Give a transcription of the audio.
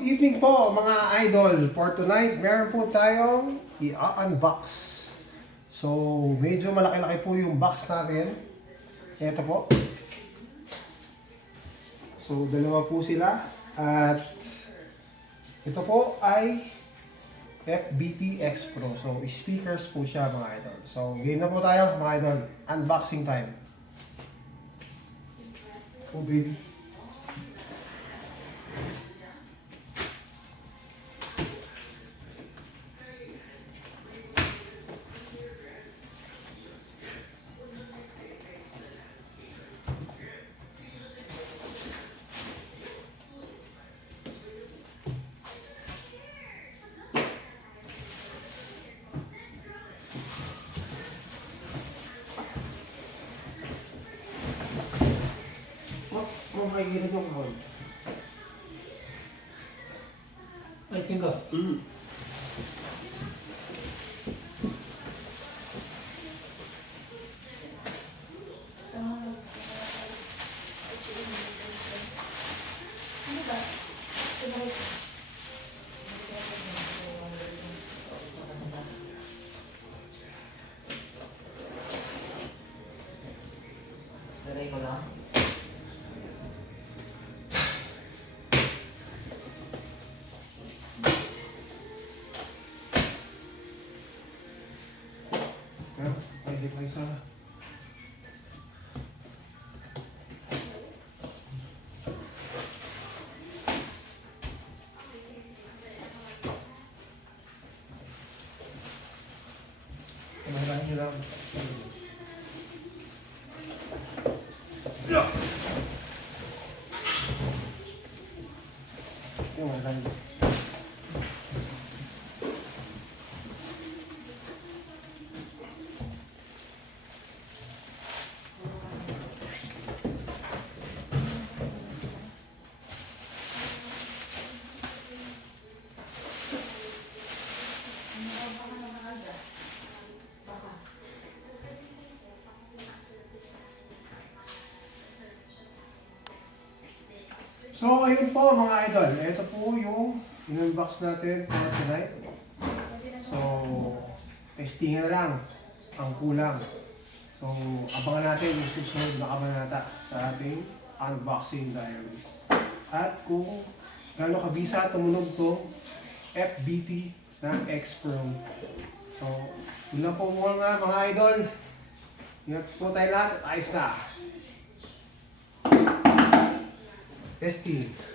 Good evening po mga idol. For tonight, meron po tayong i-unbox. So, medyo malaki-laki po yung box natin. Ito po. So, dalawa po sila. At ito po ay FBT X Pro. So, speakers po siya mga idol. So, game na po tayo mga idol. Unboxing time. Oh baby. Makikita nyo ko. Ay, singka. Lagay ko lang. Pwede pa isa. Kumain nyo lang. Yung mga lang. So, ayun po mga idol. Ito po yung in-unbox natin for tonight. So, testingan na lang ang kulang. So, abangan natin yung susunod na kabanata sa ating unboxing diaries. At kung gaano kabisa tumunog to FBT ng X Pro. So, yun lang po muna mga idol. Ingat po tayo lahat. Ayos na. Testing.